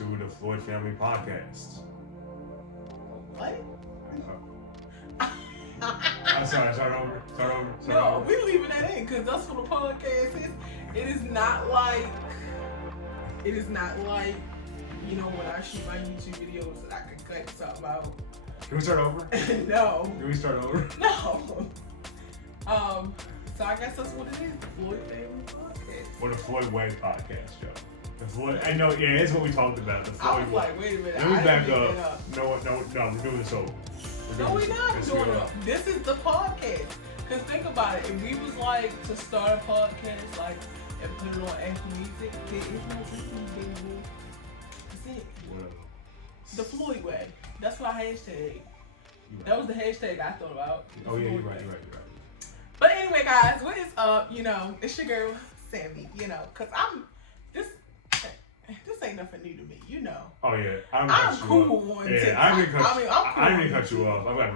to the Floyd Family Podcast. What? I'm sorry, start over. No, we leaving that in because that's what the podcast is. It is not like, when I shoot my YouTube videos that I can cut something out. Can we start over? No. Can we start over? No. So I guess that's what it is, the Floyd Family Podcast. What a Floyd Way podcast, yo. The Floyd, I know, yeah, it's what we talked about. The Floyd I was like, wait a minute. Let me back up. No, we're doing this over. No, we're not doing it. This is the podcast. Because think about it. If we was like to start a podcast, like, and put it on Apple Music, there is no reason, baby. That's it. Whatever. The Floyd Way. That's my hashtag. That was the hashtag I thought about. Oh, yeah, you're right. But anyway, guys, what is up? It's your girl, Sammy, because this ain't nothing new to me, Oh, yeah. I'm cool on TikTok. I didn't cool cut you off. I've got to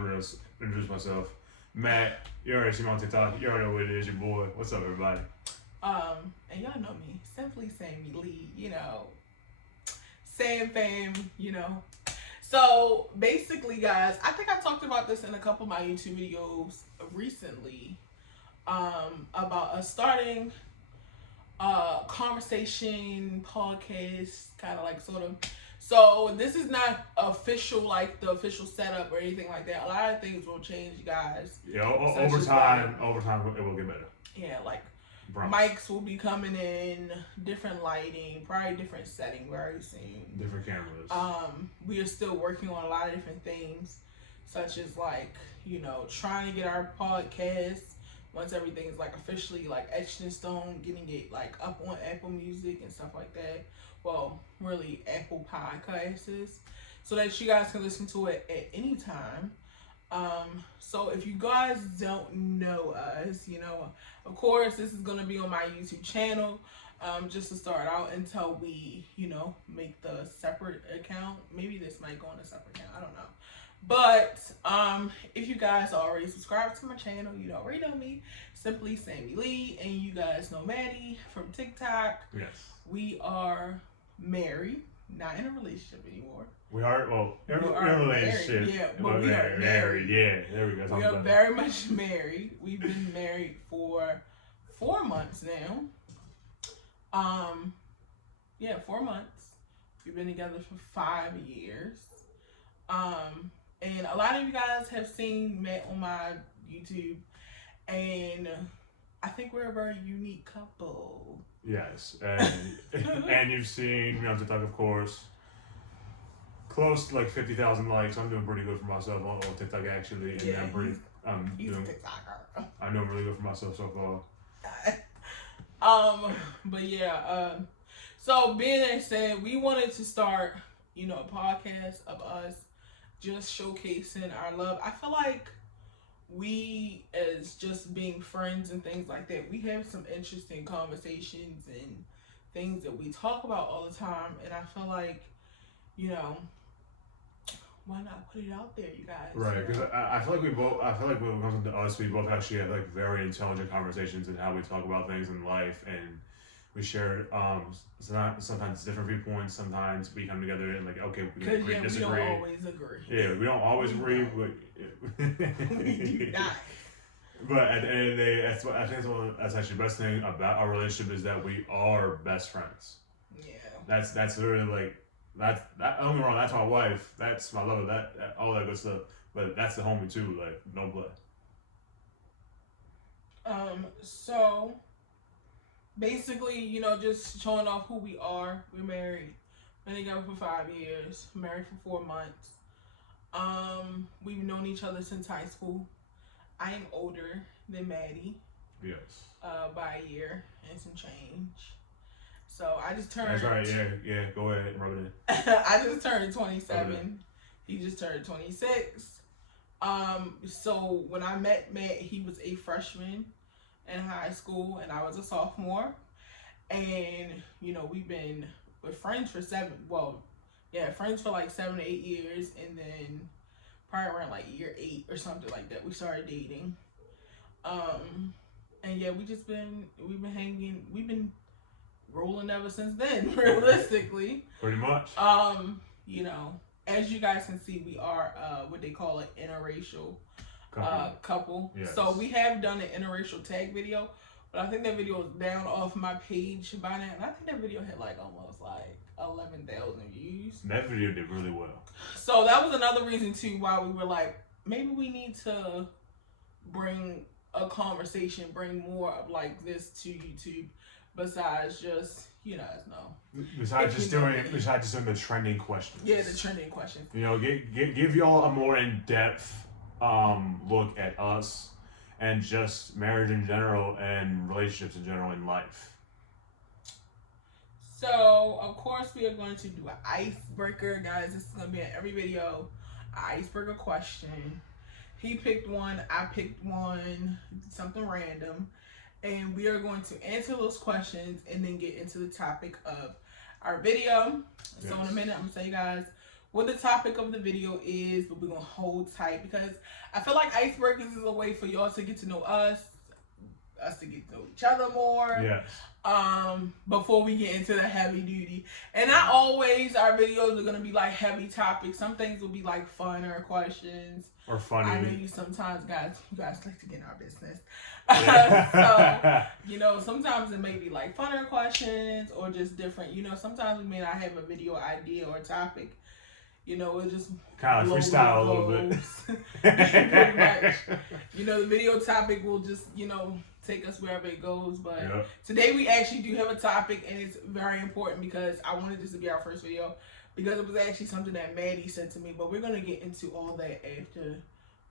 introduce myself. Matt, you already see me on TikTok. You already know what it is, your boy. What's up, everybody? And y'all know me, Simply Sammy Lee, Sam fam, So basically, guys, I think I talked about this in a couple of my YouTube videos recently, about us starting a conversation podcast, kind of like sort of. So this is not official, like the official setup or anything like that. A lot of things will change, guys. Yeah, over time, it will get better. Yeah, like Promise. mics will be coming in, different lighting, probably different setting very soon. Different cameras. We are still working on a lot of different things, such as like, trying to get our podcast, once everything's like officially like etched in stone, getting it like up on Apple Music and stuff like that. Well, really Apple Podcasts, so that you guys can listen to it at any time. So if you guys don't know us, of course, this is going to be on my YouTube channel, just to start out until we, make the separate account. Maybe this might go on a separate account. I don't know. But, if you guys already subscribed to my channel, you already know me, Simply Sammy Lee, and you guys know Maddie from TikTok. Yes. We are married, not in a relationship anymore. We are, in a relationship. Married, yeah, but we are married. Yeah, there we go. We are very much married. We've been married for 4 months now. 4 months. We've been together for 5 years. And a lot of you guys have seen Matt on my YouTube, and I think we're a very unique couple. Yes, and you've seen me on TikTok, of course. Close to like 50,000 likes. I'm doing pretty good for myself on TikTok, actually. And yeah, I'm doing really good for myself so far. But yeah, so being that said, we wanted to start, a podcast of us just showcasing our love. I feel like we, as just being friends and things like that, we have some interesting conversations and things that we talk about all the time, and I feel like, why not put it out there, you guys? Right, because I feel like when it comes to us, we both actually have like very intelligent conversations in how we talk about things in life, and we share sometimes different viewpoints. Sometimes we come together and like, okay, we can agree, disagree. We don't always agree. Yeah, we don't always agree, but we do not. But at the end of the day, that's actually the best thing about our relationship is that we are best friends. Yeah. That's literally like that. Don't get me wrong. That's my wife. That's my lover. That all that good stuff. But that's the homie too. Like, don't play. So basically, just showing off who we are. We're married. Been together for 5 years. Married for 4 months. We've known each other since high school. I am older than Maddie. Yes. By a year and some change. So I just turned. That's right. Yeah. Go ahead and rub it in. I just turned 27. He just turned 26. So when I met Matt, he was a freshman in high school, and I was a sophomore. And we've been friends for friends for like 7 to 8 years, and then probably around like year 8 or something like that, we started dating. And yeah, we've been hanging. rolling ever since then, realistically. Pretty much. You know, as you guys can see, we are what they call an interracial couple. Yes. So we have done an interracial tag video, but I think that video is down off my page by now, and I think that video had like almost like 11,000 views. That video did really well. So that was another reason too why we were like, maybe we need to bring a conversation, bring more of like this to YouTube, besides just, you guys know. Besides just doing the trending questions. Yeah, the trending questions. You know, give y'all a more in-depth look at us and just marriage in general and relationships in general in life. So, of course, we are going to do an icebreaker, guys. This is going to be in every video. An icebreaker question. He picked one, I picked one, something random. And we are going to answer those questions and then get into the topic of our video. Yes. So in a minute, I'm going to tell you guys what the topic of the video is, but we're going to hold tight because I feel like icebreakers is a way for y'all to get to know us to get to know each other more. Yes. Before we get into the heavy duty. And not always our videos are going to be like heavy topics. Some things will be like funner questions. Or funny. I know you sometimes, you guys like to get in our business. Yeah. So, you know, sometimes it may be like funner questions or just different. You know, sometimes we may not have a video idea or topic. You know, we'll just kind of freestyle a little bit. Pretty much. You know, the video topic will just, you know, take us wherever it goes. But yep. Today we actually do have a topic, and it's very important because I wanted this to be our first video because it was actually something that Maddie said to me. But we're going to get into all that after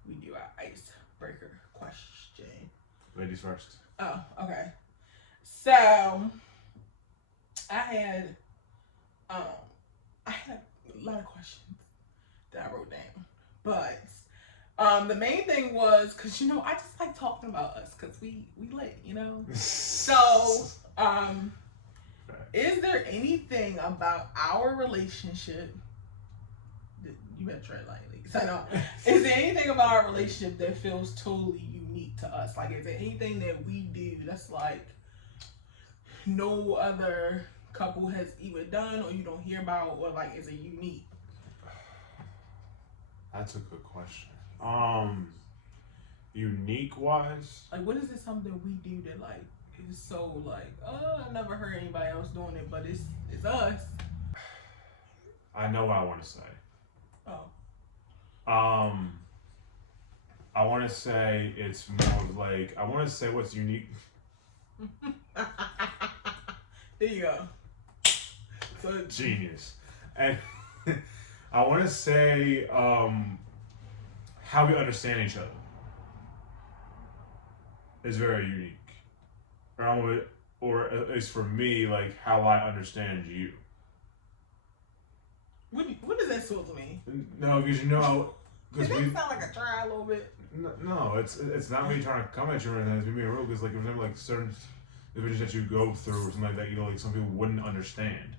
we do our icebreaker question. Ladies first. Oh, okay. So I had a lot of questions that I wrote down, but the main thing was because, you know, I just like talking about us because we lit, you know. So is there anything about our relationship that, you better tread lightly, so I know, is there anything about our relationship that feels totally unique to us? Like, is there anything that we do that's like no other couple has either done or you don't hear about, or like is it unique? That's a good question. Unique wise, like what is it something we do that like is so like, oh, I've never heard anybody else doing it, but it's us? I know what I want to say. Oh. I want to say it's more of like, I want to say what's unique. There you go. So genius. And I want to say how we understand each other is very unique. Or at least for me, like how I understand you. What does that supposed to mean? No, because you know, does that sound like a try a little bit? No, it's not me trying to come at you or anything. It's me being real, because like remember like certain divisions that you go through or something like that, you know, like some people wouldn't understand.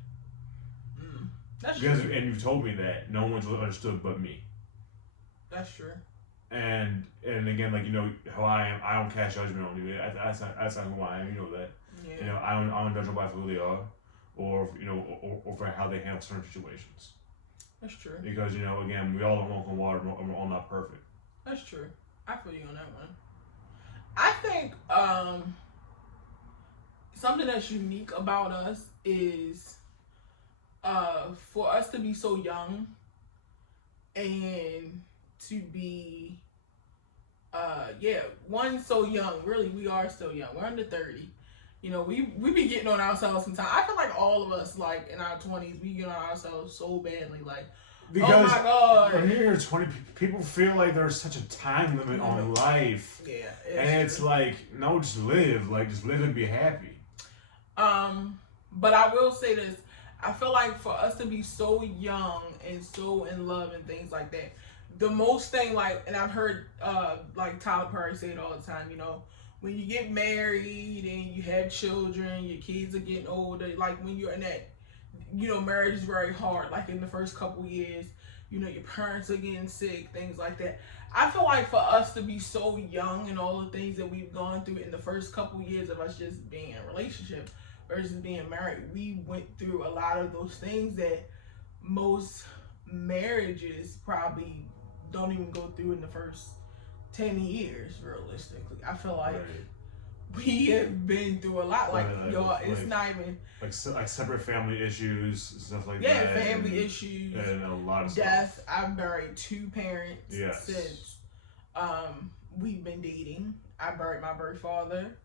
That's because, true. And you've told me that no one's understood but me. That's true. And again, like, you know how I am. I don't cast judgment on you. That's not who I am. You know that. Yeah. You know, I don't judge nobody for who they are, or you know, or for how they handle certain situations. That's true. Because, you know, again, we all don't walk on water, and we're all not perfect. That's true. I feel you on that one. I think something that's unique about us is for us to be so young and to be one, so young. Really, we are still young. We're under 30. You know, we be getting on ourselves sometimes. I feel like all of us, like in our 20s, we get on ourselves so badly. Like, because oh my God, when you're 20, people feel like there's such a time limit on life. Yeah, and it's like, no, just live. Like, just live and be happy. But I will say this. I feel like for us to be so young and so in love and things like that, the most thing, like, and I've heard like Tyler Perry say it all the time, you know, when you get married and you have children, your kids are getting older, like when you're in that, you know, marriage is very hard. Like in the first couple years, you know, your parents are getting sick, things like that. I feel like for us to be so young and all the things that we've gone through in the first couple years of us just being in a relationship, versus being married, we went through a lot of those things that most marriages probably don't even go through in the first 10 years, realistically. I feel like we have been through a lot. Like, y'all, it's not even like separate family issues, stuff like that. Yeah, family issues and a lot of death. stuff. I've buried 2 parents since we've been dating. I buried my birth father,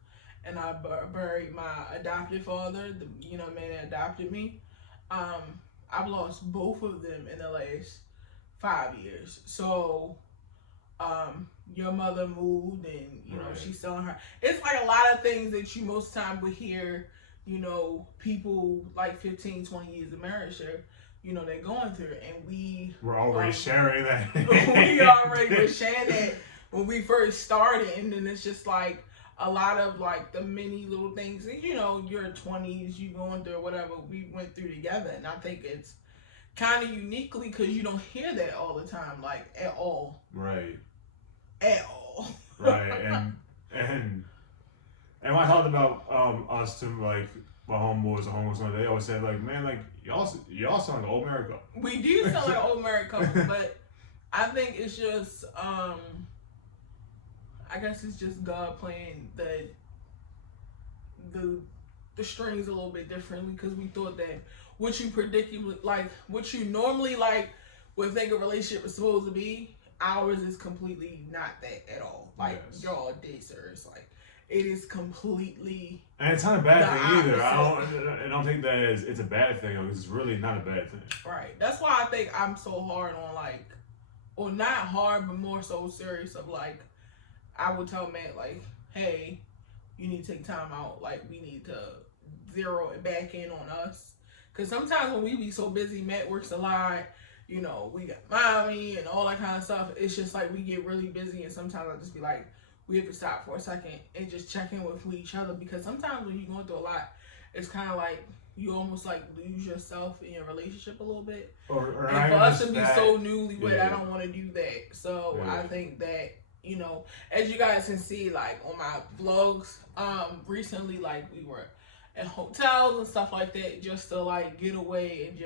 and I buried my adopted father, the man that adopted me. I've lost both of them in the last 5 years. So, your mother moved, and she's selling her. It's like a lot of things that you most time would hear. People like 15, 20 years of marriage, they're going through, and we're already sharing that. We already were sharing that when we first started, and then it's just like a lot of like the many little things that your 20s, you going through or whatever we went through together, and I think it's kind of uniquely because you don't hear that all the time, like at all. Right. At all. Right, and when I talked about us to like my homeboys or homeboys, they always said like, man, like y'all sound like an old married couple. We do sound like an old married couple, but I think it's just I guess it's just God playing the strings a little bit differently, because we thought that what you normally like would think a relationship is supposed to be, ours is completely not that at all. Like, y'all dead serious. Like, it is completely. And it's not a bad thing either. I don't think that it's a bad thing. It's really not a bad thing. Right. That's why I think I'm so hard on or not hard, but more so serious of like, I would tell Matt like, hey, you need to take time out. Like, we need to zero it back in on us. Because sometimes when we be so busy, Matt works a lot. We got mommy and all that kind of stuff. It's just like we get really busy, and sometimes I just be like, we have to stop for a second and just check in with each other, because sometimes when you're going through a lot, it's kind of like you almost like lose yourself in your relationship a little bit. And for us to be so newlywed, I don't want to do that. So I think that, as you guys can see, like on my vlogs, recently, like we were at hotels and stuff like that, just to like get away and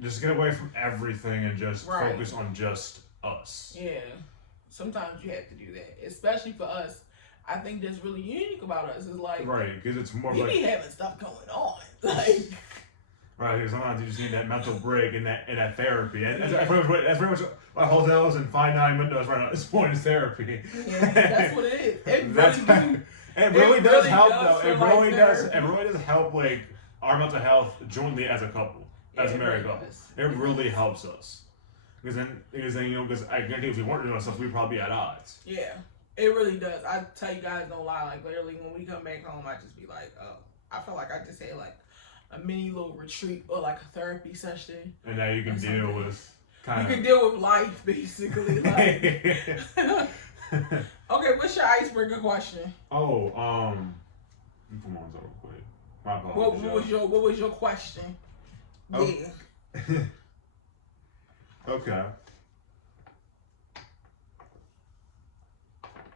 just get away from everything and just focus on just us. Yeah. Sometimes you have to do that, especially for us. I think that's really unique about us. Is like because it's more we like be having stuff going on, like because sometimes you just need that mental break and that therapy. And that's pretty much what hotels and fine dining windows right now. This point is therapy. Yeah, that's what it is. It really does help though. It really does help like our mental health jointly as a couple, as a married couple. It really helps us. Because I guarantee if we weren't doing stuff, we'd probably be at odds. Yeah, it really does. I tell you guys, no lie. Like, literally, when we come back home, I just be like, oh, I feel like I just had like a mini little retreat or like a therapy session. And now you can deal with You can deal with life, basically. Like. Okay, what's your icebreaker question? Oh, come on, real quick. My apologies. What was your question? Oh. Yeah. Okay.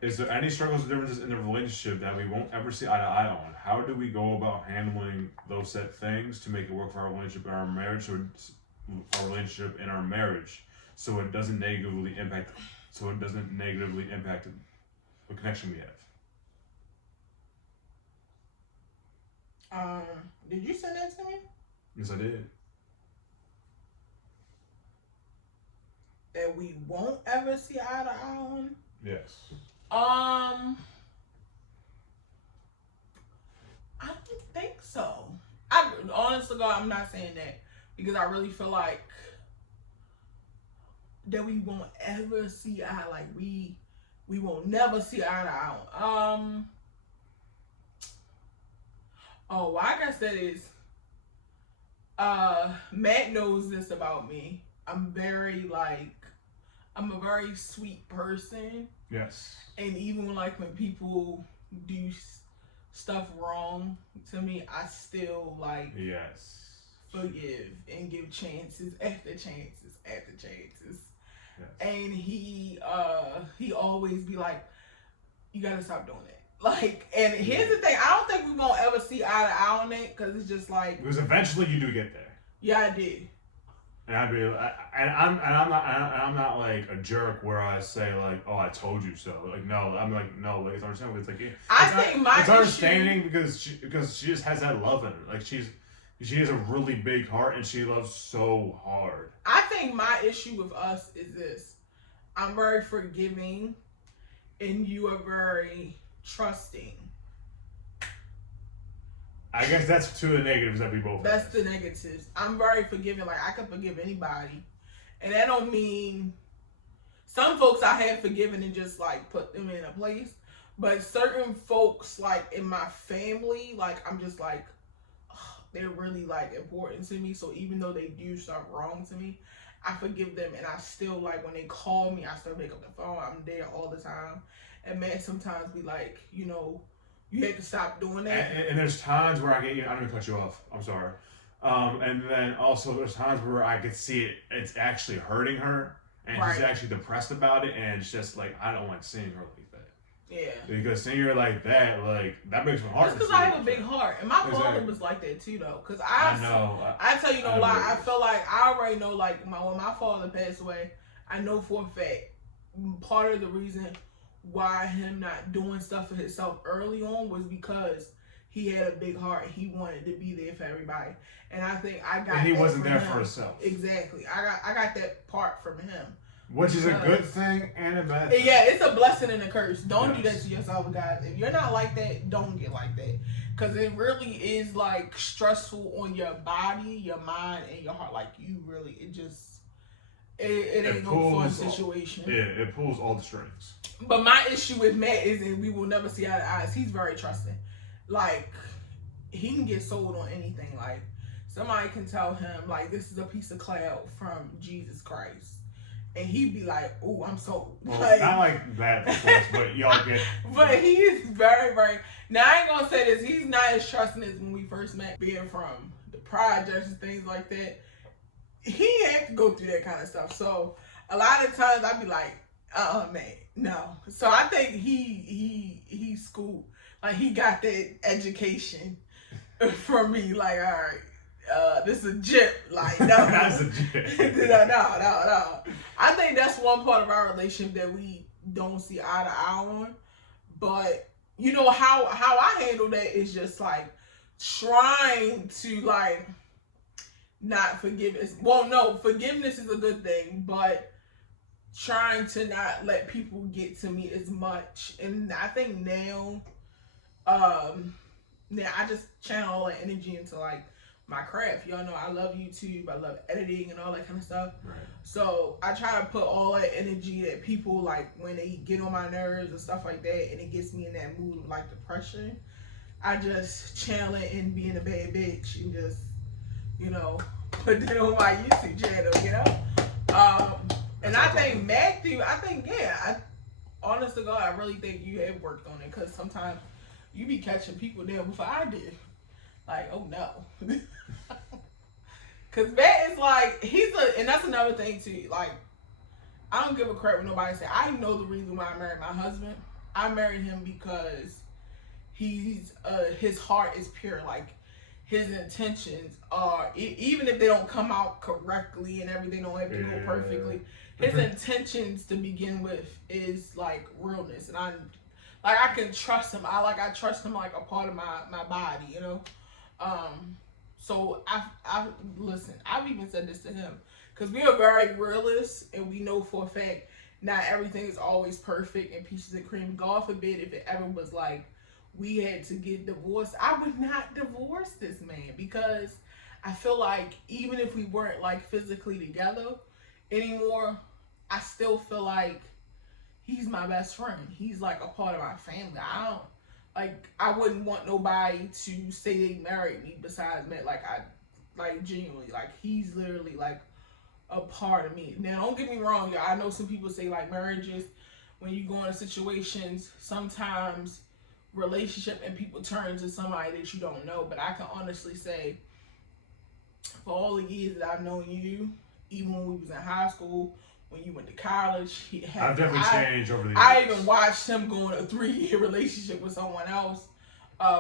Is there any struggles or differences in the relationship that we won't ever see eye to eye on? How do we go about handling those set things to make it work for our relationship and our marriage, so it doesn't negatively impact the connection we have? Did you send that to me? Yes, I did. That we won't ever see eye to eye on? Yes. I don't think so. Honestly, God, I'm not saying that because I really feel like that we won't ever see eye, like we won't never see eye to eye on. Well, I guess that is Matt knows this about me. I'm a very sweet person. Yes. And even like when people do stuff wrong to me, I still like forgive and give chances after chances after chances. Yes. And he always be like, you gotta stop doing that. Like, and here's the thing, I don't think we won't ever see eye to eye on it, because it's just like, because eventually you do get there. yeah, I did. And I'd be, I'm not like a jerk where I say like, oh, I told you so. Like, no, I'm like, no, like, it's understanding. It's like, it's understanding because she just has that love in her. Like, she has a really big heart and she loves so hard. I think my issue with us is this: I'm very forgiving, and you are very trusting. I guess that's two of the negatives that we both have. That's the negatives. I'm very forgiving. Like, I can forgive anybody. And that don't mean... Some folks I have forgiven and just, like, put them in a place. But certain folks, like, in my family, like, I'm just like... they're really, like, important to me. So even though they do stuff wrong to me, I forgive them. And I still, like, when they call me, I still pick up the phone. I'm there all the time. And man, sometimes be like, you know... You have to stop doing that. And there's times where I don't mean to cut you off. I'm sorry. And then also there's times where I could see it's actually hurting her, and she's actually depressed about it, and it's just like I don't like seeing her like that. Yeah. Because seeing her like that makes my heart. It's because I have a big heart, and my father was like that too, though. Because I know. I tell you no lie. I feel like I already know. Like when my father passed away, I know for a fact part of the reason why him not doing stuff for himself early on was because he had a big heart. He wanted to be there for everybody, and I think I got. And he wasn't there for himself. Exactly. I got that part from him, which is a good thing and a bad thing. Yeah, it's a blessing and a curse. Don't do that to yourself, guys. If you're not like that, don't get like that, because it really is like stressful on your body, your mind, and your heart. Like you really, it ain't no fun situation. It pulls all the strings. But my issue with Matt is that we will never see eye to eyes. He's very trusting. Like, he can get sold on anything. Like, somebody can tell him, like, this is a piece of cloud from Jesus Christ. And he'd be like, oh, I'm sold. Well, like, not like that, of course, but y'all get... But he is very, very... Now, I ain't gonna say this. He's not as trusting as when we first met, being from the projects and things like that. He had to go through that kind of stuff. So, a lot of times, I'd be like, man, no. So I think he schooled, like he got that education from me. Like, all right, this is a jip. Like, no, that's a jip. no. I think that's one part of our relationship that we don't see eye to eye on. But you know how I handle that is just like trying to like not forgive. Well, no, forgiveness is a good thing, but trying to not let people get to me as much. And I think now I just channel all that energy into like my craft. Y'all know I love YouTube, I love editing and all that kind of stuff. Right. So I try to put all that energy that people like when they get on my nerves and stuff like that, and it gets me in that mood of like depression. I just channel it and being a bad bitch and just, you know, put that on my YouTube channel, you know? And I think Matthew, honest to God, I really think you have worked on it, because sometimes you be catching people there before I did. Like, oh no. Because Matt is like, and that's another thing too, like, I don't give a crap what nobody say. I know the reason why I married my husband. I married him because his heart is pure. Like, his intentions are, even if they don't come out correctly and everything don't have to go perfectly, his intentions to begin with is like realness, and I can trust him. I trust him like a part of my body, you know. So I listen. I've even said this to him, because we are very realist, and we know for a fact not everything is always perfect and peaches and cream. God forbid if it ever was like we had to get divorced, I would not divorce this man, because I feel like even if we weren't like physically together anymore, I still feel like he's my best friend. He's like a part of my family. I wouldn't want nobody to say they married me besides Matt. Like genuinely, like he's literally like a part of me. Now don't get me wrong, y'all. I know some people say like marriages, when you go into situations, sometimes relationship and people turn to somebody that you don't know. But I can honestly say, for all the years that I've known you, even when we was in high school, when you went to college. I've definitely changed over the years. I even watched him go in a 3-year relationship with someone else.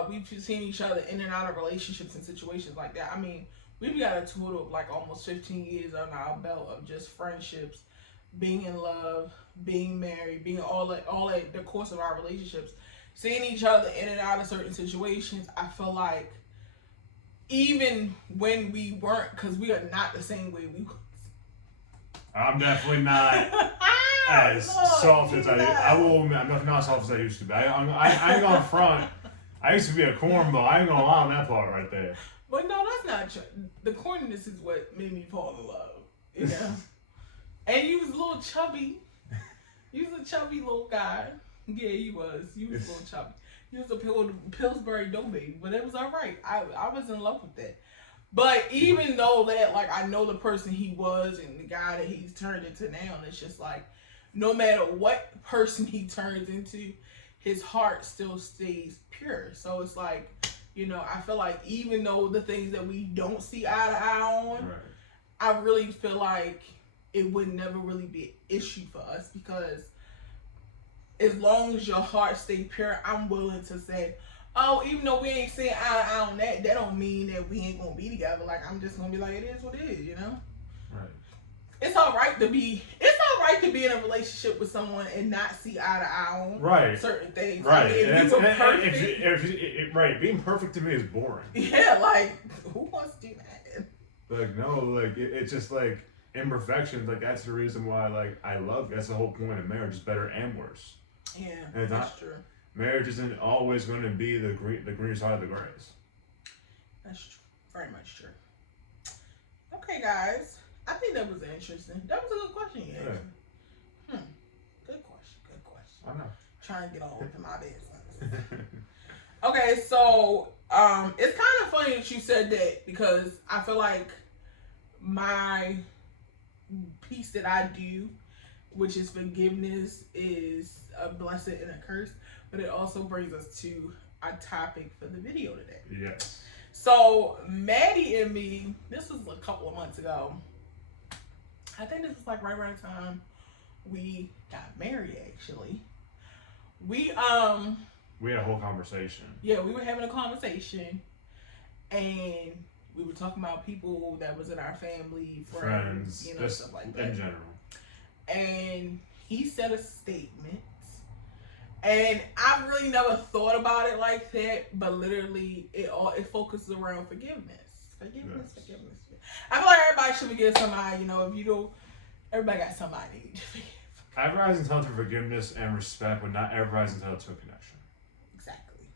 We've seen each other in and out of relationships and situations like that. I mean, we've got a total of like almost 15 years on our belt of just friendships, being in love, being married, being all at the course of our relationships, seeing each other in and out of certain situations. I feel like even when we weren't, because we are not the same way we. I'm definitely not as soft as I will admit, I'm not as soft as I used to be. I ain't gonna front. I used to be a cornball. I ain't gonna lie on that part right there. But no, that's not true. The corniness is what made me fall in love. You know? And you was a little chubby. You was a chubby little guy. Yeah, you was. You was a little chubby. You was a Pillsbury dough baby. But it was alright. I was in love with that. But even though that, like, I know the person he was and the guy that he's turned into now, and it's just like, no matter what person he turns into, his heart still stays pure. So it's like, you know, I feel like even though the things that we don't see eye to eye on, right. I really feel like it would never really be an issue for us, because as long as your heart stays pure, I'm willing to say, oh, even though we ain't saying eye to eye on that don't mean that we ain't gonna be together. Like, I'm just gonna be like, it is what it is, you know? Right. It's all right to be in a relationship with someone and not see eye to eye on certain things. Right. I mean, if you were perfect, right. Being perfect to me is boring. Yeah, like, who wants to do that? Like, no, like, it's just like imperfections. Like, that's the reason why, like, I love. That's the whole point of marriage. Is better and worse. Yeah, and that's true. Marriage isn't always going to be the green side of the grass. That's true. Very much true. Okay, guys. I think that was interesting. That was a good question, yeah. Good question. I know. Trying to get all into my business. Okay, so it's kind of funny that you said that, because I feel like my piece that I do, which is forgiveness, is a blessing and a curse, but it also brings us to our topic for the video today. Yes. So Maddie and me, this was a couple of months ago. I think this was like right around the time we got married, actually. We had a whole conversation. Yeah, we were having a conversation, and we were talking about people that was in our family, friends, you know, stuff like that. In general. And he said a statement, and I really never thought about it like that, but literally it focuses around forgiveness. Forgiveness. I feel like everybody should forgive somebody, you know, if you don't, everybody got somebody they need to forgive. Everybody's entitled to forgiveness and respect, but not everybody's entitled to a connection. Exactly.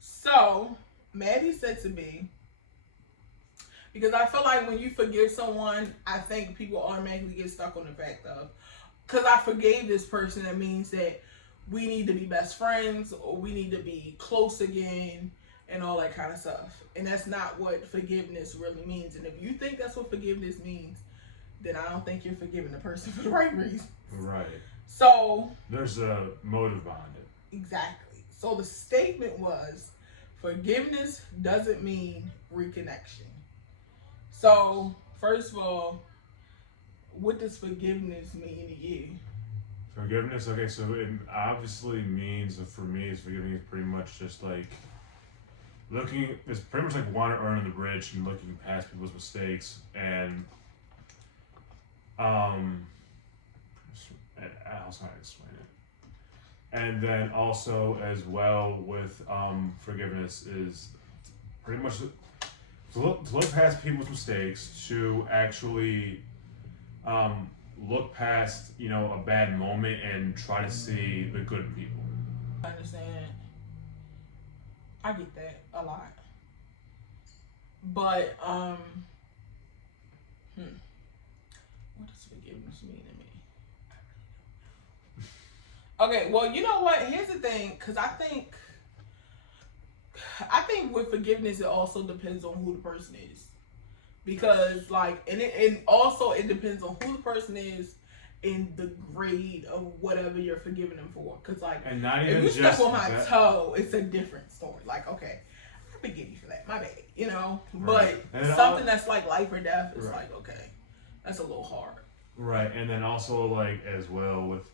So, Maddie said to me, because I feel like when you forgive someone, I think people automatically get stuck on the fact of, because I forgave this person, that means that we need to be best friends, or we need to be close again, and all that kind of stuff. And that's not what forgiveness really means. And if you think that's what forgiveness means, then I don't think you're forgiving the person for the right reason. Right. So there's a motive behind it. Exactly. So the statement was, forgiveness doesn't mean reconnection. So first of all, what does forgiveness mean to you? Forgiveness, okay, so it obviously means, for me, is forgiving is pretty much just like it's pretty much like water under the bridge and looking past people's mistakes, and how else can I explain it? And then also as well with forgiveness is pretty much to look past people's mistakes, to actually look past, you know, a bad moment and try to see the good in people. I understand. I get that a lot. But what does forgiveness mean to me? I really don't know. Okay, well, you know what? Here's the thing, because I think with forgiveness, it also depends on who the person is. Because, like, and also it depends on who the person is and the grade of whatever you're forgiving them for. Because, like, and not even if you step on my toe, it's a different story. Like, okay, I forgive you for that, my bad, you know? Right. But something that's like life or death is like, okay, that's a little hard. Right, and then also like as well with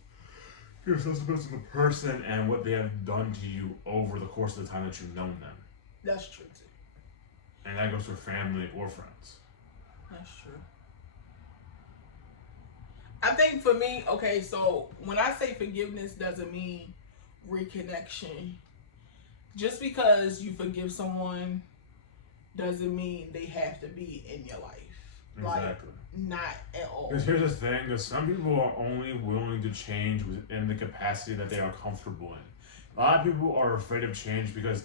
you're supposed to the person and what they have done to you over the course of the time that you've known them. That's true too. And that goes for family or friends. That's true. I think for me, okay, so when I say forgiveness doesn't mean reconnection. Just because you forgive someone doesn't mean they have to be in your life. Exactly. Like, not at all. Because here's the thing, that some people are only willing to change within the capacity that they are comfortable in. A lot of people are afraid of change because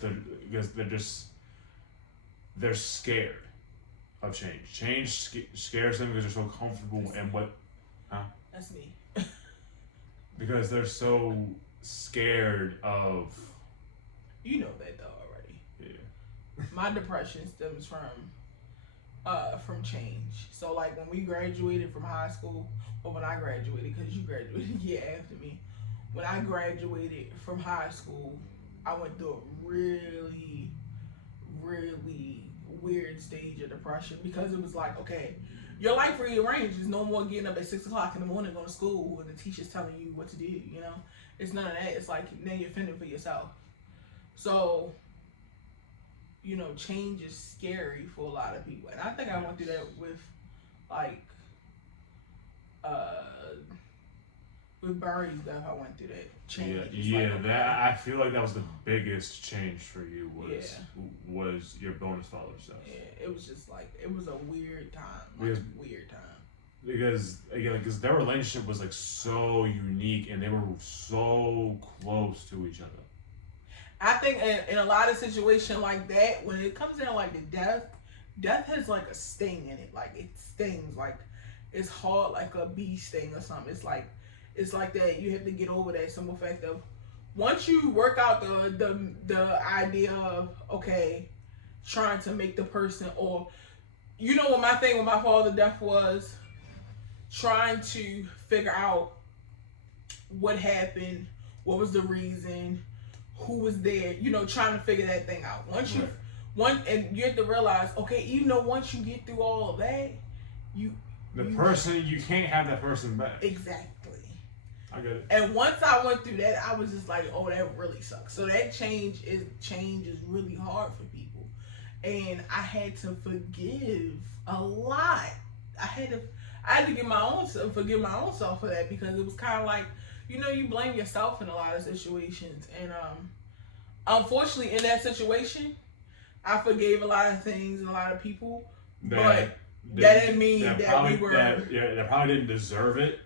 they're scared of change. Change scares them because they're so comfortable in what. Huh? That's me. Because they're so scared of. You know that though already. Yeah. My depression stems from change. So like when we graduated from high school, or when I graduated, because you graduated a year after me. When I graduated from high school, I went through a really, really weird stage of depression because it was like, okay, your life rearranged. There's no more getting up at 6 o'clock in the morning going to school and the teacher's telling you what to do, you know? It's none of that. It's like now you're fending for yourself. So, you know, change is scary for a lot of people. And I think I went through that with like with Barry's death. I went through that change. Yeah, like, okay. that I feel like that was the biggest change for you was your bonus father stuff. Yeah, it was just like it was a weird time. Because their relationship was like so unique and they were so close to each other. I think in a lot of situations like that, when it comes down like the death has like a sting in it. Like it stings. Like it's hard like a bee sting or something. It's like that. You have to get over that simple fact of once you work out the idea of okay, trying to make the person, or you know what my thing with my father's death was, trying to figure out what happened, what was the reason, who was there, you know, trying to figure that thing out. And you have to realize, okay, even though once you get through all of that, you can't have that person back. Exactly. I get it. And once I went through that, I was just like, oh, that really sucks. So that change is really hard for people. And I had to forgive a lot. I had to forgive my own self for that, because it was kind of like, you know, you blame yourself in a lot of situations. And unfortunately, in that situation, I forgave a lot of things and a lot of people. But that didn't mean that we were... That probably didn't deserve it.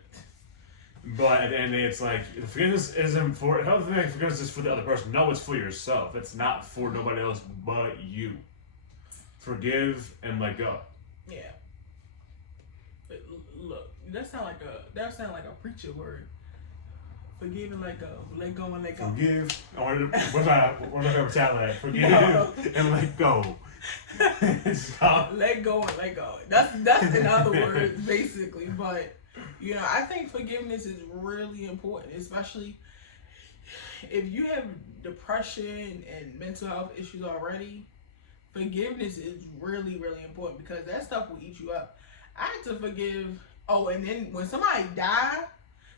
But at the end of the day, it's like, forgiveness isn't for... Forgiveness is for the other person. No, it's for yourself. It's not for nobody else but you. Forgive and let go. Yeah. But look, that sound like a preacher word. Forgive and let go. Let go and let go. Forgive. What's my favorite talent? Forgive and let go. Let go and let go. That's in other words, basically. But you know, I think forgiveness is really important, especially if you have depression and mental health issues already. Forgiveness is really, really important, because that stuff will eat you up. I had to forgive. Oh, and then when somebody dies,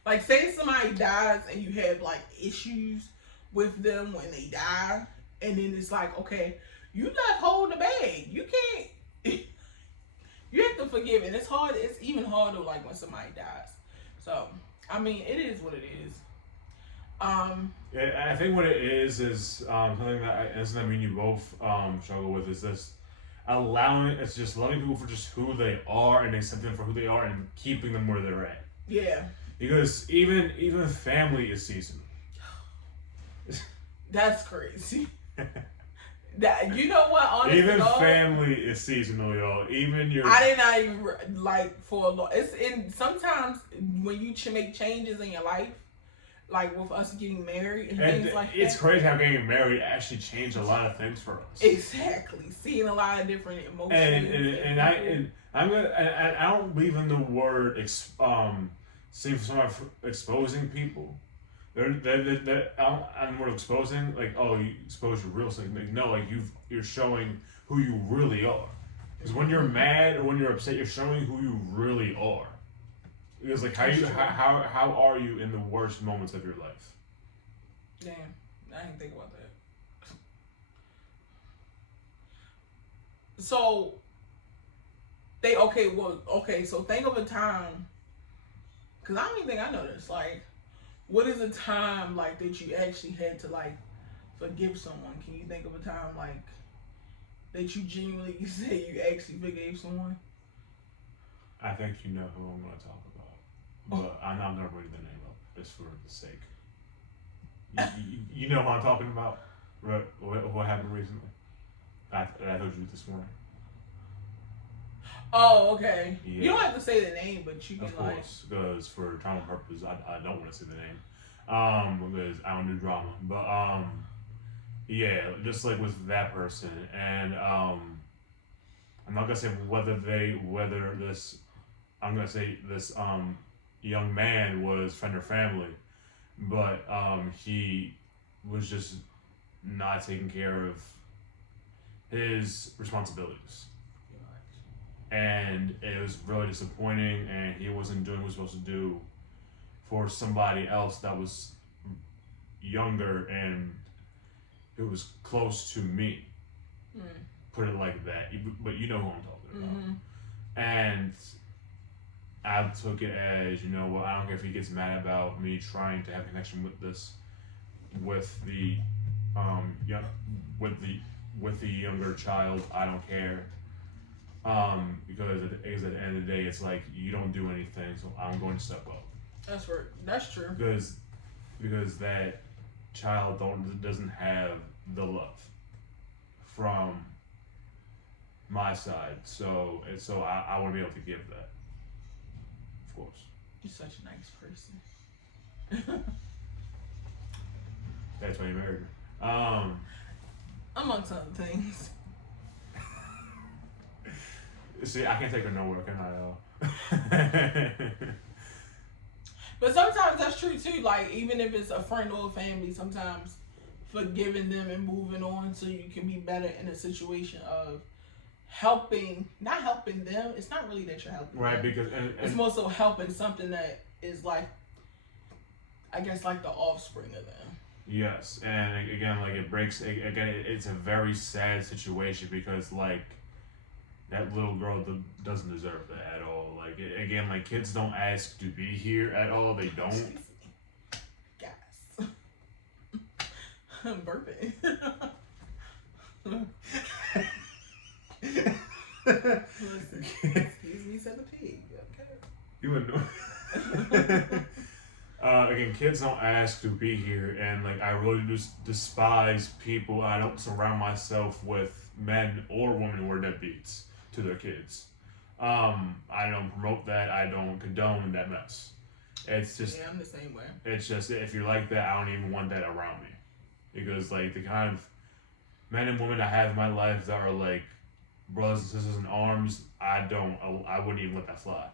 like say somebody dies and you have like issues with them when they die, and then it's like, okay, you left holding the bag. You can't. You have to forgive, and it's hard. It's even harder like when somebody dies. So I mean, it is what it is. Yeah, I think what it is something that me and you both struggle with is this it's just loving people for just who they are and accepting them for who they are and keeping them where they're at. Yeah. Because even family is seasonal. That's crazy. That, you know what? Honestly, even family is seasonal, y'all. Even your... I did not even like for a long. It's in sometimes when you make changes in your life, like with us getting married and things like that. It's crazy how getting married actually changed a lot of things for us. Exactly, seeing a lot of different emotions. I don't believe in the word seeing somebody exposing people. I'm more exposing, like, oh, you expose your real thing. Like, no, like you're showing who you really are. Because when you're mad or when you're upset, you're showing who you really are. Because like how are you in the worst moments of your life? Damn, I didn't think about that. So so think of a time, because I don't even think I know this. Like, what is a time like that you actually had to like forgive someone? Can you think of a time like that you genuinely say you actually forgave someone? I think you know who I'm going to talk about, but I'm not going to bring the name up just for the sake. You know who I'm talking about? What happened recently? I told you this morning. Oh, okay. Yeah. You don't have to say the name, but you can of course, because for drama purposes, I don't want to say the name, because I don't do drama. But yeah, just like with that person, and I'm not gonna say whether this, I'm gonna say this young man was friend or family, but he was just not taking care of his responsibilities. And it was really disappointing, and he wasn't doing what he was supposed to do for somebody else that was younger and it was close to me. Put it like that. But you know who I'm talking about. And I took it as, you know what, I don't care if he gets mad about me trying to have a connection with the younger child. I don't care. Because at the end of the day, it's like you don't do anything, so I'm going to step up. That's right. That's true. Because that child doesn't have the love from my side, so I want to be able to give that. Of course. You're such a nice person. That's why you married her. Amongst other things. See, I can't take her nowhere, can I? But sometimes that's true too. Like, even if it's a friend or a family, sometimes forgiving them and moving on so you can be better in a situation of not helping them. It's not really that you're helping right, them. because it's more so helping something that is like, I guess, like the offspring of them. Yes, and again, like it's a very sad situation because like that little girl doesn't deserve that at all. Like again, like kids don't ask to be here at all. They don't. Guys, I'm burping. Listen, excuse me, said the pig. Okay. You annoy. Again, kids don't ask to be here, and like I really just despise people. I don't surround myself with men or women who are deadbeats to their kids. I don't promote that. I don't condone that mess. It's just I'm the same way. It's just if you're like that, I don't even want that around me, because like the kind of men and women I have in my life that are like brothers and sisters in arms, I wouldn't even let that fly.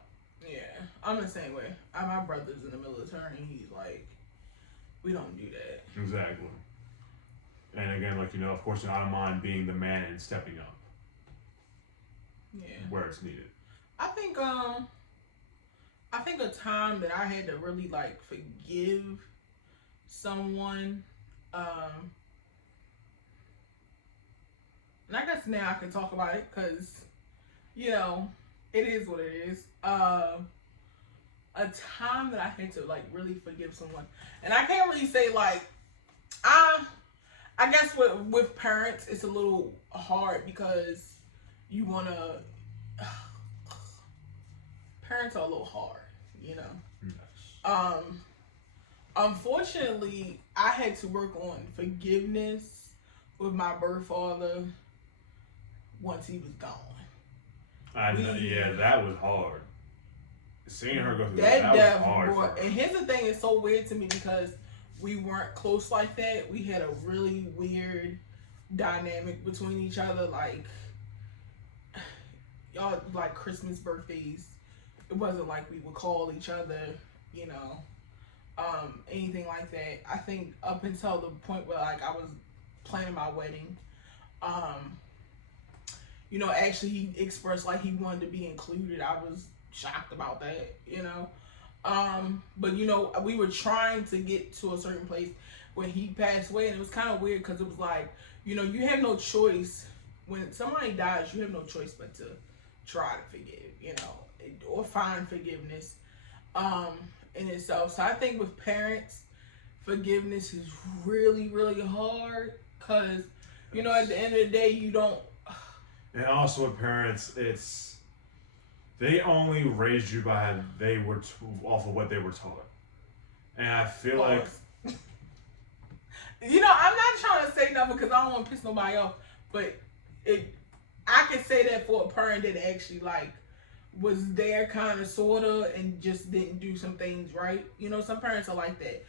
Yeah, I'm the same way. My brother's in the military, and he's like, we don't do that. Exactly. And again, like of course, I don't mind being the man and stepping up. Yeah. Where it's needed. I think a time that I had to really like forgive someone, and I guess now I can talk about it because, it is what it is. A time that I had to like really forgive someone, and I can't really say like, I guess with parents it's a little hard because you wanna. Parents are a little hard, Yes. Unfortunately, I had to work on forgiveness with my birth father once he was gone. Yeah, that was hard. Seeing her go through that was hard. And here's the thing, it's so weird to me because we weren't close like that. We had a really weird dynamic between each other. Like, y'all, like Christmas, birthdays, it wasn't like we would call each other, anything like that. I think up until the point where like I was planning my wedding, actually he expressed like he wanted to be included. I was shocked about that, But you know, we were trying to get to a certain place when he passed away, and it was kind of weird because it was like, you know, you have no choice when somebody dies. You have no choice but to try to forgive, you know, or find forgiveness in itself. So I think with parents, forgiveness is really, really hard because, you know, at the end of the day, you don't. And also with parents, they only raised you by how they were off of what they were taught. And I feel like, you know, I'm not trying to say nothing because I don't want to piss nobody off, but I can say that for a parent that actually like was there kind of sort of and just didn't do some things right. You know, some parents are like that.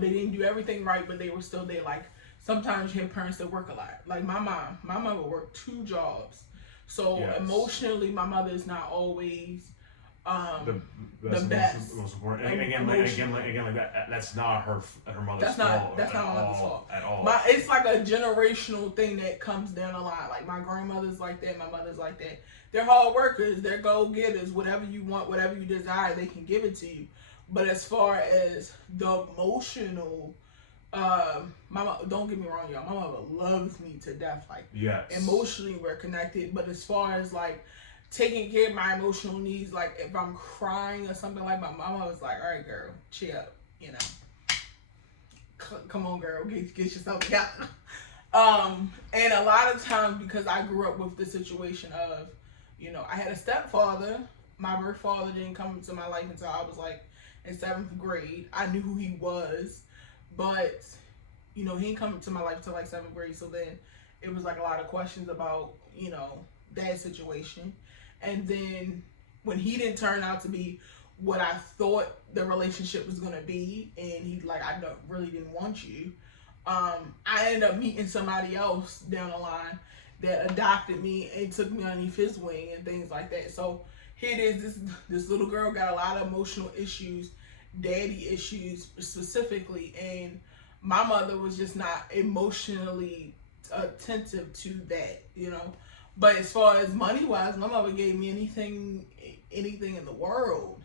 They didn't do everything right, but they were still there. Like sometimes you have parents that work a lot. Like my mother worked 2 jobs. So yes. Emotionally, my mother is not always the best. Most important. And again, like that. That's not her mother's fault. That's not my mother's fault at all. It's like a generational thing that comes down the line. Like my grandmother's like that. My mother's like that. They're hard workers. They're go getters. Whatever you want, whatever you desire, they can give it to you. But as far as the emotional. Don't get me wrong, y'all. My mother loves me to death. Like, yes. Emotionally, we're connected. But as far as like taking care of my emotional needs, like if I'm crying or something, like my mama was like, "All right, girl, chill up, you know. Come on, girl, get yourself together." And a lot of times because I grew up with the situation of, you know, I had a stepfather. My birth father didn't come into my life until I was like in 7th grade. I knew who he was. But, you know, he didn't come into my life until like 7th grade. So then it was like a lot of questions about, you know, that situation. And then when he didn't turn out to be what I thought the relationship was going to be, and he's like, I really didn't want you. I ended up meeting somebody else down the line that adopted me and took me underneath his wing and things like that. So here it is, this little girl got a lot of emotional issues, daddy issues specifically, and my mother was just not emotionally attentive to that, you know. But as far as money wise, my mother gave me anything in the world.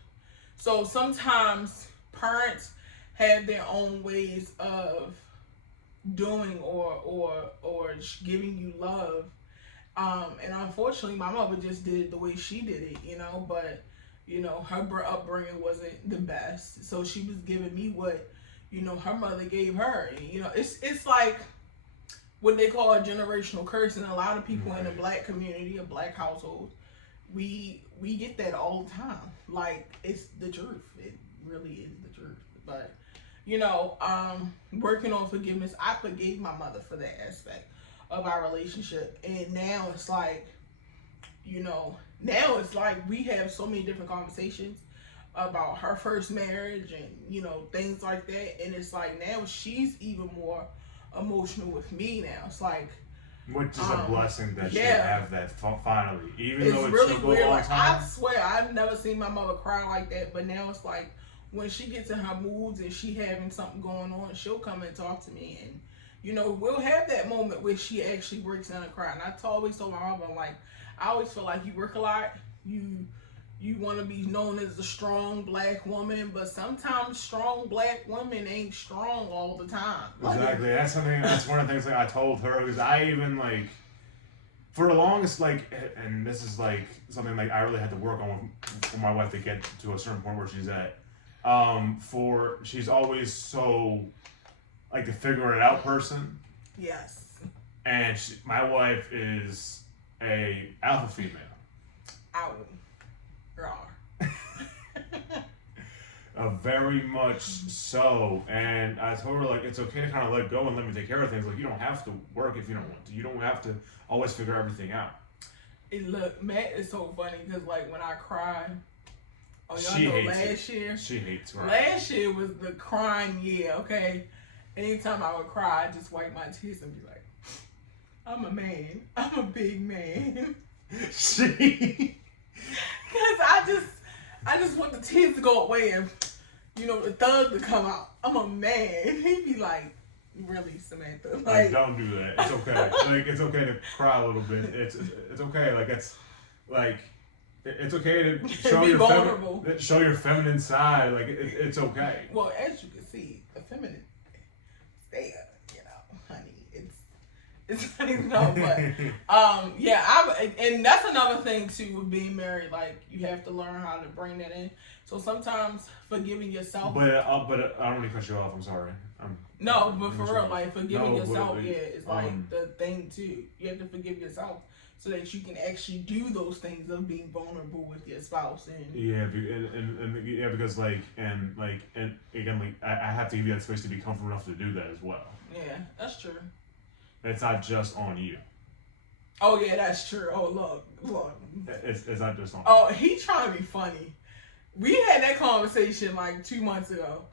So sometimes parents have their own ways of doing or giving you love, and unfortunately my mother just did it the way she did it, you know. But you know, her upbringing wasn't the best, so she was giving me what, you know, her mother gave her. And, you know, it's like what they call a generational curse, and a lot of people in the black community, a black household, we get that all the time. Like, it's the truth. It really is the truth. But, you know, working on forgiveness, I forgave my mother for that aspect of our relationship, and now it's like, you know, now it's like we have so many different conversations about her first marriage and, you know, things like that. And it's like now she's even more emotional with me now. It's like, which is a blessing that you have that finally, even though it really took a weird. long Like, time. I swear I've never seen my mother cry like that. But now it's like when she gets in her moods and she having something going on, she'll come and talk to me, and you know, we'll have that moment where she actually breaks down and cry. And I always told my mom, I'm like, I always feel like you work a lot. You want to be known as a strong black woman, but sometimes strong black women ain't strong all the time. Exactly. That's one of the things like I told her, because I even like for the longest, like, and this is like something like I really had to work on for my wife to get to a certain point where she's at. She's always so like the figure it out person. Yes. And my wife is a alpha female. Ow. Raw. Very much so. And I told her, like, it's okay to kind of let go and let me take care of things. Like, you don't have to work if you don't want to. You don't have to always figure everything out. Look, Matt is so funny because, like, when I cry, y'all she know hates last year? She hates crying. Last year was the crying year, okay? Anytime I would cry, I just wipe my tears and be like, I'm a man. I'm a big man. Because I just want the tears to go away and, you know, the thug to come out. I'm a man. He'd be like, really, Samantha? Like, don't do that. It's okay. Like, it's okay to cry a little bit. It's okay. Like, it's like, It's okay to show be your vulnerable. show your feminine side. Like it's okay. Well, as you can see, the feminine, they, honey, it's funny no, but and that's another thing too with being married. Like you have to learn how to bring that in. So sometimes forgiving yourself. But I don't want to cut you off. I'm sorry. No, but for real, like forgiving yourself, but, is like the thing too. You have to forgive yourself so that you can actually do those things of being vulnerable with your spouse and because and again I have to give you that space to be comfortable enough to do that as well. Yeah, that's true. It's not just on you. Oh yeah, that's true. Oh look. It's not just on. Oh, he trying to be funny. We had that conversation like 2 months ago.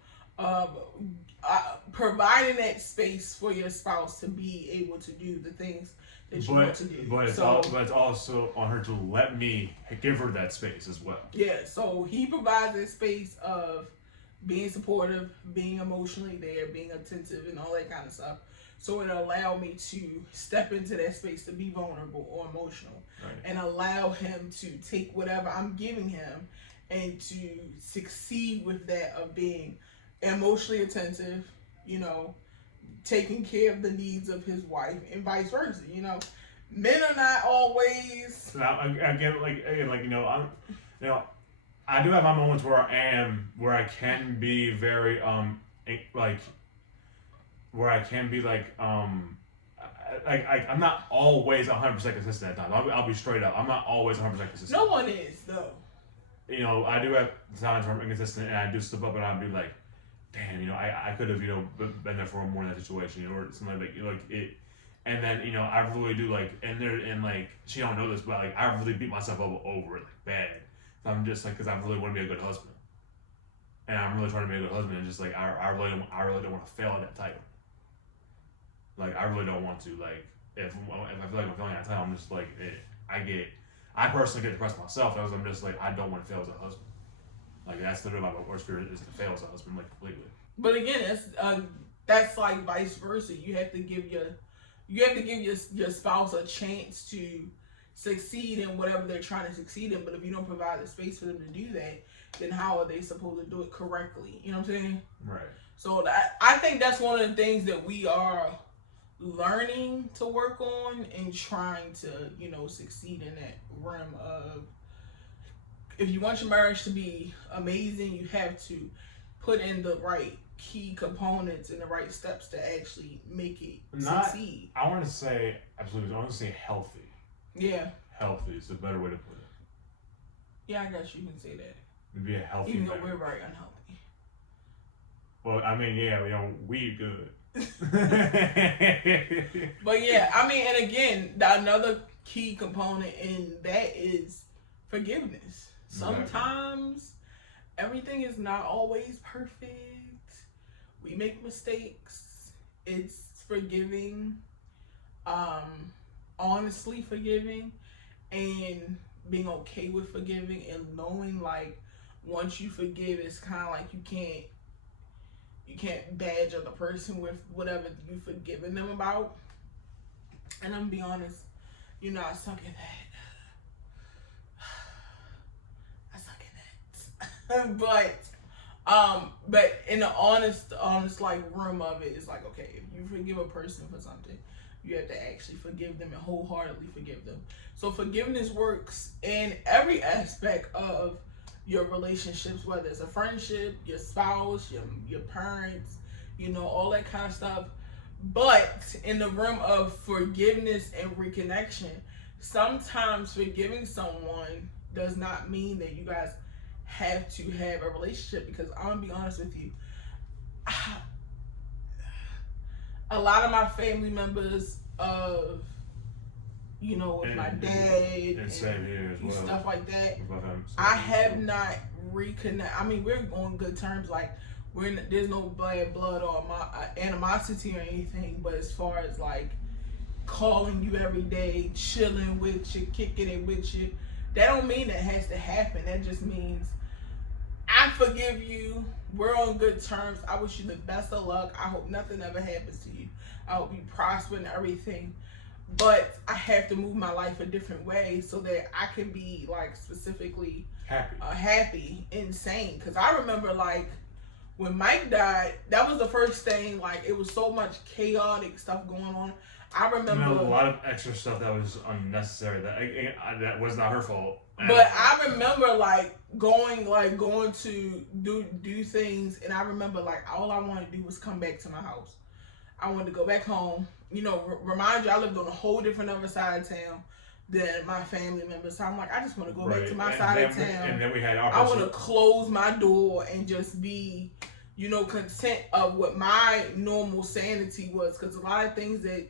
Providing that space for your spouse to be able to do the things that you want to do. But it's also on her to let me give her that space as well. Yeah, so he provides that space of being supportive, being emotionally there, being attentive, and all that kind of stuff. So it allowed me to step into that space to be vulnerable or emotional, and allow him to take whatever I'm giving him and to succeed with that of being emotionally attentive, taking care of the needs of his wife and vice versa. Men are not always. I do have my moments where I can be very I'm not always 100% consistent at times. I'll be straight up. I'm not always 100% consistent. No one is though. I do have times where I'm inconsistent and I do slip up and I'll be like, damn, I could have, been there for more in that situation, or something like it. And then, I really do she don't know this, but I really beat myself up over it bad. So I'm just because I really want to be a good husband. And I'm really trying to be a good husband, and just I really don't want to fail at that title. I really don't want to. If I feel like I'm failing at that title, I'm just I personally get depressed myself because I'm just I don't want to fail as a husband. That's literally my worst fear is to fail as a husband, completely. But again, that's vice versa. You have to give your spouse a chance to succeed in whatever they're trying to succeed in. But if you don't provide the space for them to do that, then how are they supposed to do it correctly? You know what I'm saying? Right. So I think that's one of the things that we are learning to work on and trying to, succeed in that realm of, if you want your marriage to be amazing, you have to put in the right key components and the right steps to actually make it succeed. I want to say, absolutely, I want to say healthy. Yeah. Healthy is a better way to put it. Yeah, I guess you can say that. It'd be a healthy even though marriage. we're very unhealthy. Well, we good. But yeah, and again, another key component in that is forgiveness. Sometimes everything is not always perfect. We make mistakes. It's forgiving, honestly forgiving, and being okay with forgiving, and knowing once you forgive, it's kind of you can't badge other person with whatever you've forgiven them about. And I'm gonna be honest, I suck at that. But in the honest room of it, it's okay, if you forgive a person for something, you have to actually forgive them and wholeheartedly forgive them. So forgiveness works in every aspect of your relationships, whether it's a friendship, your spouse, your parents, all that kind of stuff. But in the realm of forgiveness and reconnection, sometimes forgiving someone does not mean that you guys have to have a relationship, because I'm gonna be honest with you, a lot of my family members of with my dad and same here as well, stuff like that, I have not reconnect. We're on good terms, there's no bad blood or animosity or anything, but as far as calling you every day, chilling with you, kicking it with you, that don't mean that has to happen. That just means I forgive you. We're on good terms. I wish you the best of luck. I hope nothing ever happens to you. I hope you prosper in everything. but I have to move my life a different way so that I can be like specifically happy and sane. Because I remember like when Mike died, that was the first thing. Like it was so much chaotic stuff going on. I remember a lot of extra stuff that was unnecessary. That was not her fault. But I remember like going to do things, and I remember like all I wanted to do was come back to my house. I wanted to go back home. You know, remind you, I lived on a whole different other side of town than my family members. So I'm like, I just want to go back to my side of town. And then we had I want to close my door and just be, you know, content of what my normal sanity was. Because a lot of things that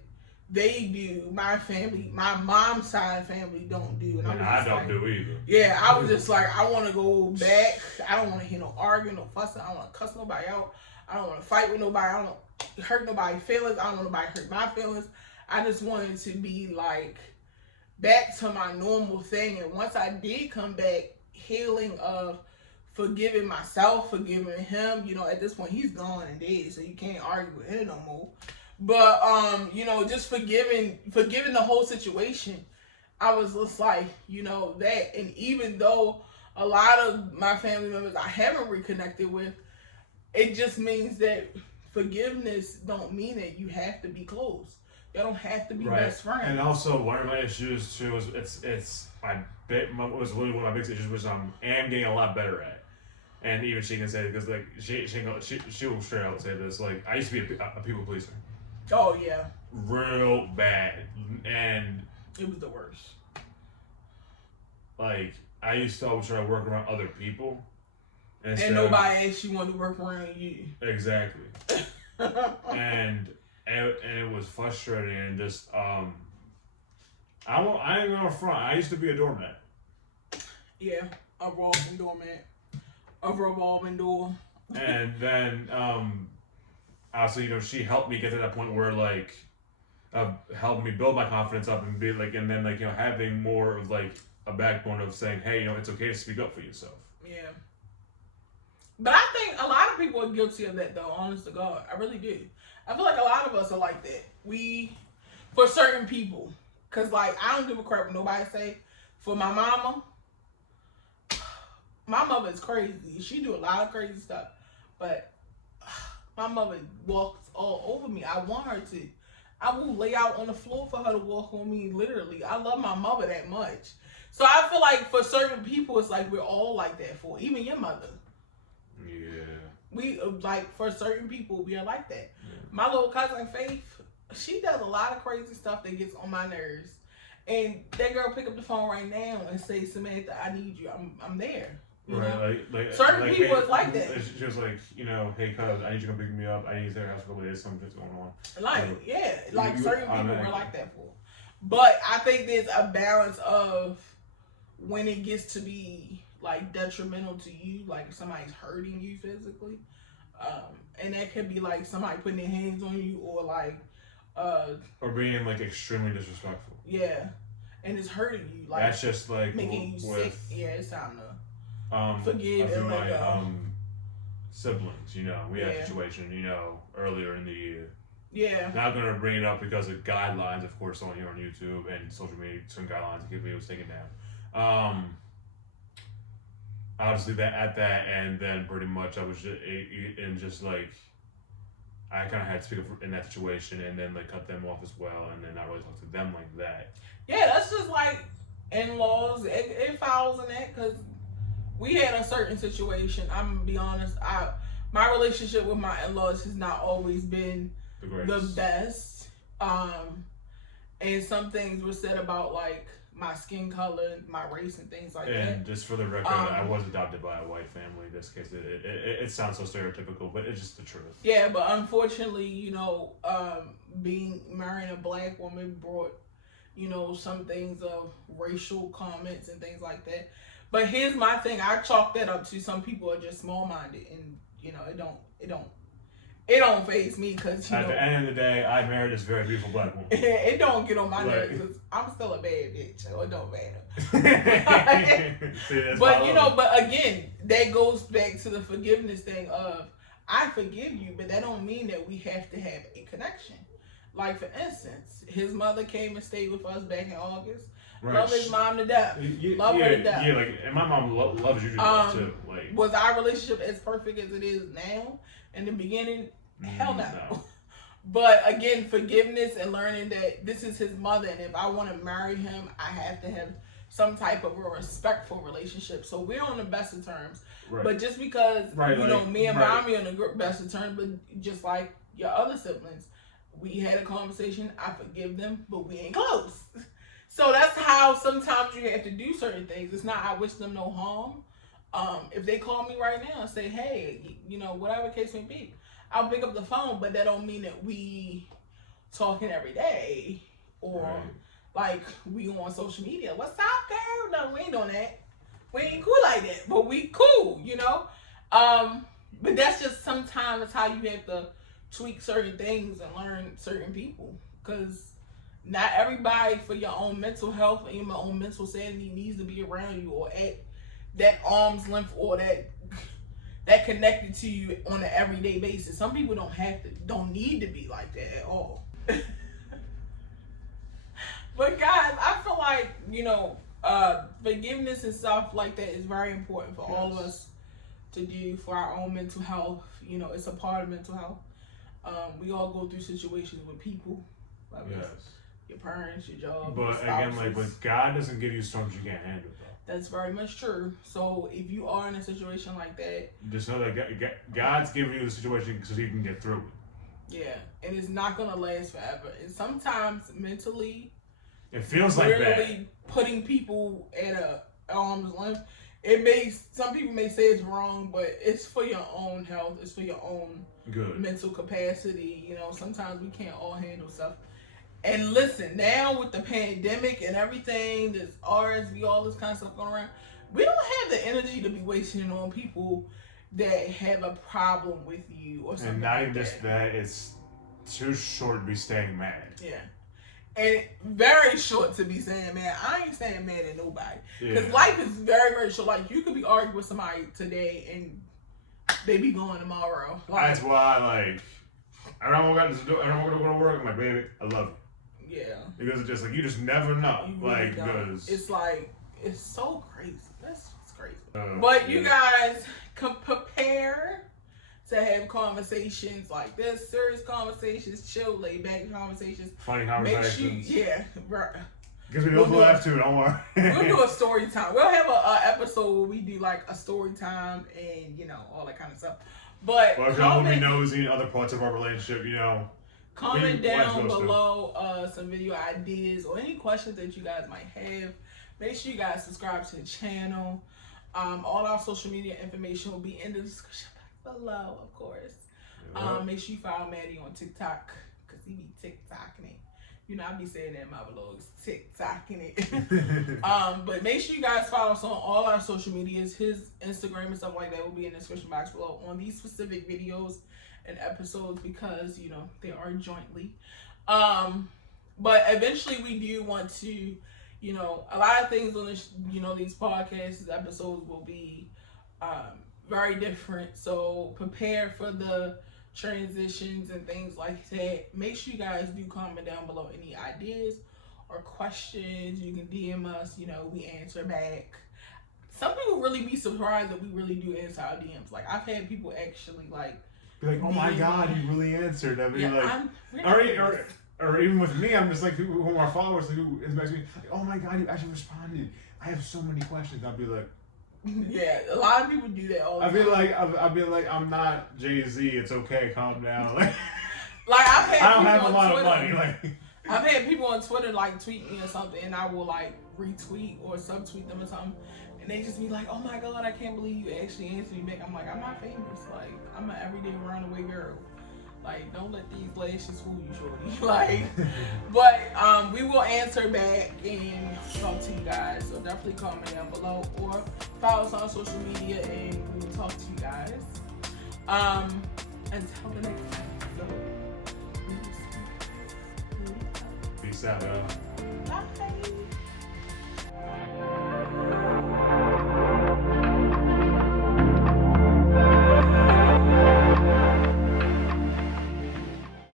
they do, my family, my mom's side family don't do. And I don't do either. Yeah, I was just like, I want to go back. I don't want to hear no arguing, no fussing. I don't want to cuss nobody out. I don't want to fight with nobody. I don't want to hurt nobody's feelings. I don't want nobody to hurt my feelings. I just wanted to be like back to my normal thing. And once I did come back, healing of forgiving myself, forgiving him. You know, at this point he's gone and dead, so you can't argue with him no more. But you know, just forgiving the whole situation. I was just like, you know, that. And even though a lot of my family members I haven't reconnected with, it just means that forgiveness don't mean that you have to be close. You don't have to be best friends. And also, one of my issues too is was literally one of my biggest issues, which I am getting a lot better at. And even she can say it because like she will straight out say this. Like I used to be a people pleaser. Oh yeah. Real bad, and it was the worst. Like I used to always try to work around other people. And nobody else you want to work around you. Exactly. and it was frustrating and just I ain't gonna front. I used to be a doormat. Yeah, a revolving doormat. A revolving door. And then so you know, she helped me get to that point where like helped me build my confidence up and be like, and then like, you know, having more of like a backbone of saying, hey, you know, it's okay to speak up for yourself. Yeah. But I think a lot of people are guilty of that though, honest to God. I really do. I feel like a lot of us are like that. For certain people. Cause like, I don't give a crap what nobody say. For my mama, my mother is crazy. She do a lot of crazy stuff. But my mother walks all over me. I want her to. I will lay out on the floor for her to walk on me, literally. I love my mother that much. So I feel like for certain people, it's like we're all like that for. Even your mother. Yeah. We, like, for certain people, we are like that. Yeah. My little cousin, Faith, she does a lot of crazy stuff that gets on my nerves. And that girl pick up the phone right now and say, Samantha, I need you. I'm there. You know? Like certain people is like that. She was like, you know, hey, cuz, I need you to come pick me up. I need you to their house for a couple days. Something's going on. Like, yeah. Like, certain people were like that for. But I think there's a balance of when it gets to be like detrimental to you, like if somebody's hurting you physically, and that could be like somebody putting their hands on you, or like or being like extremely disrespectful. Yeah, and it's hurting you. Like that's just like making you sick. Yeah, it's time to forgive and let go. Siblings, you know, we had a situation, you know, earlier in the year. Yeah. Not gonna bring it up because of guidelines, of course, on here on YouTube and social media, certain guidelines to keep videos taken down. Obviously that, and then pretty much I was just like, I kind of had to speak up in that situation, and then like cut them off as well, and then not really talk to them like that. Yeah, that's just like in-laws. It follows in that because we had a certain situation. I'm gonna be honest. My relationship with my in-laws has not always been the best. And some things were said about like my skin color, my race, and things like that. And just for the record, I was adopted by a white family. In this case, it sounds so stereotypical, but it's just the truth. Yeah, but unfortunately, you know, being marrying a black woman brought, you know, some things of racial comments and things like that. But here's my thing: I chalk that up to some people are just small-minded, and you know, it don't faze me because at the end of the day, I married this very beautiful black woman. It don't get on my nerves because I'm still a bad bitch, so it don't matter. See, but you know, but again, that goes back to the forgiveness thing of I forgive you, but that don't mean that we have to have a connection. Like, for instance, his mother came and stayed with us back in August. Right. Love his mom to death. Love her to death. Yeah, like, and my mom loves you to death too. Like, was our relationship as perfect as it is now? In the beginning, hell no. But again, forgiveness and learning that this is his mother, and if I want to marry him, I have to have some type of a respectful relationship. So we're on the best of terms. Right. But just because me and mommy on the best of terms, but just like your other siblings, we had a conversation. I forgive them, but we ain't close. So that's how sometimes you have to do certain things. It's not I wish them no harm. If they call me right now and say, hey, whatever case may be, I'll pick up the phone, but that don't mean that we talking every day or like we on social media. What's up, girl? No, we ain't doing that. We ain't cool like that, but we cool, But that's just sometimes how you have to tweak certain things and learn certain people, because not everybody for your own mental health and your own mental sanity needs to be around you or at that arm's length or that connected to you on an everyday basis. Some people don't need to be like that at all. But guys, I feel like, forgiveness and stuff like that is very important for all of us to do for our own mental health. It's a part of mental health. We all go through situations with people, your parents, your job. But again, but God doesn't give you storms you can't handle. That's very much true. So if you are in a situation like that, just know that God's giving you the situation so you can get through it. Yeah, and it's not gonna last forever. And sometimes mentally, it feels like really putting people at a arm's length. Some people may say it's wrong, but it's for your own health. It's for your own mental capacity. Sometimes we can't all handle stuff. And listen, now with the pandemic and everything, this RSV, all this kind of stuff going around, we don't have the energy to be wasting it on people that have a problem with you or something. And not even just that, it's too short to be staying mad. Yeah. And very short to be saying mad. I ain't saying mad at nobody. Because life is very, very short. Like, you could be arguing with somebody today and they be going tomorrow. That's why, I don't want to go to work. I'm like, baby, I love you. Yeah. Because it's just you just never know. You really because it's so crazy. That's crazy. But you guys can prepare to have conversations like this, serious conversations, chill, laid back conversations. Funny conversations. Right. Because we'll laugh too, don't worry. We'll do a story time. We'll have a episode where we do a story time and, all that kind of stuff. But if y'all want to be nosy in other parts of our relationship, comment down below some video ideas or any questions that you guys might have. Make sure you guys subscribe to the channel. All our social media information will be in the description box below, of course. Make sure you follow Maddie on TikTok, because he be TikToking it. I be saying that in my vlogs, TikToking it. But make sure you guys follow us on all our social medias. His Instagram and stuff like that will be in the description box below on these specific videos and episodes, because they are jointly. But eventually we do want to, a lot of things on this, these podcasts, episodes will be very different. So prepare for the transitions and things like that. Make sure you guys do comment down below any ideas or questions. You can DM us, we answer back. Some people really be surprised that we really do answer our DMs. I've had people actually be like, oh my God, he really answered. I mean, or even with me, I'm just people who are followers who makes me like, oh my God, you actually responded. I have so many questions. I'll be like, yeah, a lot of people do that all the time. I'll be like, I'm not Jay-Z. It's okay, calm down. I've had I don't have a lot of money. I've had people on Twitter tweet me or something, and I will retweet or subtweet them or something. And they just be like, oh my God, I can't believe you actually answered me back. I'm like, I'm not famous. I'm an everyday roundaway girl. Don't let these lashes fool you, shorty. But we will answer back and talk to you guys. So definitely comment down below or follow us on social media and we will talk to you guys. Until the next time. Peace out, y'all.